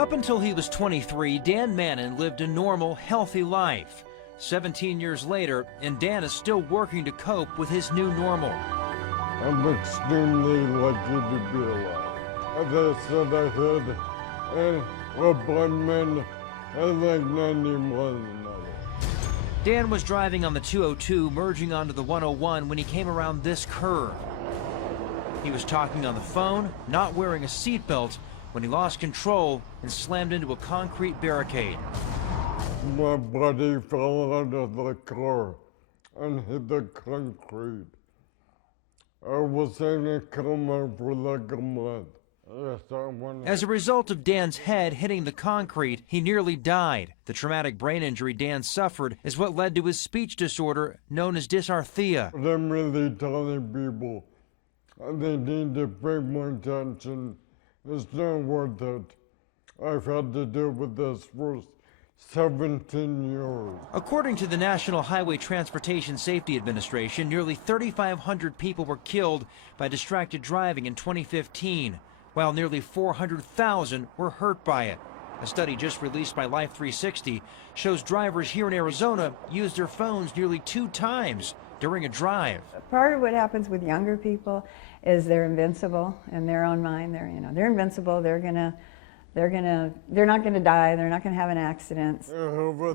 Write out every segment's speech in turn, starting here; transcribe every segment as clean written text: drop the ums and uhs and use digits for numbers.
Up until he was 23, Dan Mannon lived a normal, healthy life. 17 years later, and Dan is still working to cope with his new normal. I'm extremely lucky to be alive. As I said, I had an appointment at like 90 miles an hour. Dan was driving on the 202, merging onto the 101 when he came around this curve. He was talking on the phone, not wearing a seatbelt, when he lost control and slammed into a concrete barricade. My body fell out of the car and hit the concrete. I was in a coma for like a month. As a result of Dan's head hitting the concrete, he nearly died. The traumatic brain injury Dan suffered is what led to his speech disorder known as dysarthria. I'm really telling people they need to pay more attention. It's not worth it. I've had to deal with this for 17 years. According to the National Highway Transportation Safety Administration, nearly 3,500 people were killed by distracted driving in 2015, while nearly 400,000 were hurt by it. A study just released by Life 360 shows drivers here in Arizona use their phones nearly 2 times during a drive. Part of what happens with younger people is they're invincible in their own mind. They're invincible. They're not gonna die. They're not gonna have an accident.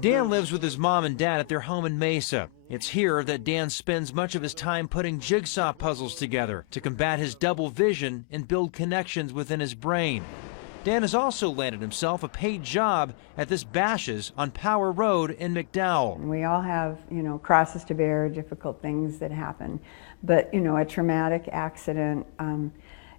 Dan lives with his mom and dad at their home in Mesa. It's here that Dan spends much of his time putting jigsaw puzzles together to combat his double vision and build connections within his brain. Dan has also landed himself a paid job at this Bash's on Power Road in McDowell. We all have, crosses to bear, difficult things that happen, but a traumatic accident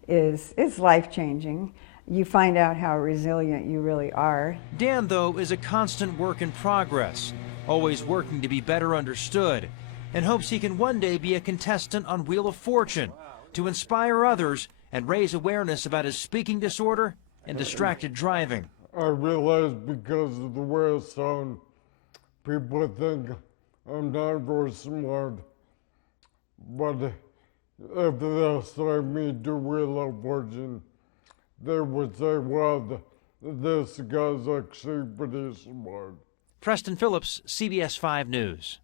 is life-changing. You find out how resilient you really are. Dan, though, is a constant work in progress, always working to be better understood, and hopes he can one day be a contestant on Wheel of Fortune to inspire others and raise awareness about his speaking disorder and distracted driving. I realize because of the way I sound, people think I'm not very smart, but if they saw me do Wheel of Fortune, they would say, wow, this guy's actually pretty smart. Preston Phillips, CBS 5 News.